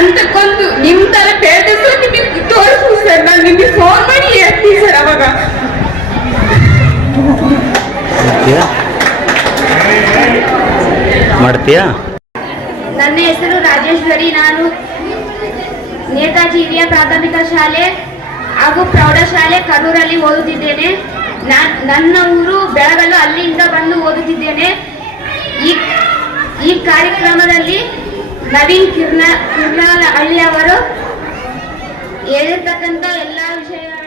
ಅಂತಕ್ಕೊಂದು ನಿಮ್ ತರ ಪೇಟೆಸ್ ನಿಮಗೆ ತೋರಿಸು ಸರ್. ನಾನು ನಿಮಗೆ ಫೋನ್ ಮಾಡಿ ಹೇಳ್ತೀನಿ ಸರ್. ಅವಾಗ ಮಾಡ್ತೀಯಾ? ನನ್ನ ಹೆಸರು ರಾಜೇಶ್ವರಿ. ನಾನು ನೇತಾಜಿ ಹಿರಿಯ ಪ್ರಾಥಮಿಕ ಶಾಲೆ ಹಾಗೂ ಪ್ರೌಢಶಾಲೆ ಕರೂರಲ್ಲಿ ಓದುತ್ತಿದ್ದೇನೆ. ನನ್ನ ಊರು ಬೆಳಗಲು, ಅಲ್ಲಿಂದ ಬಂದು ಓದುತ್ತಿದ್ದೇನೆ. ಈ ಕಾರ್ಯಕ್ರಮದಲ್ಲಿ ನವೀನ್ ಕಿರ್ನಾಲ್ ಹಳ್ಳಿ ಅವರು ಹೇಳಿರ್ತಕ್ಕಂಥ ಎಲ್ಲ ವಿಷಯಗಳು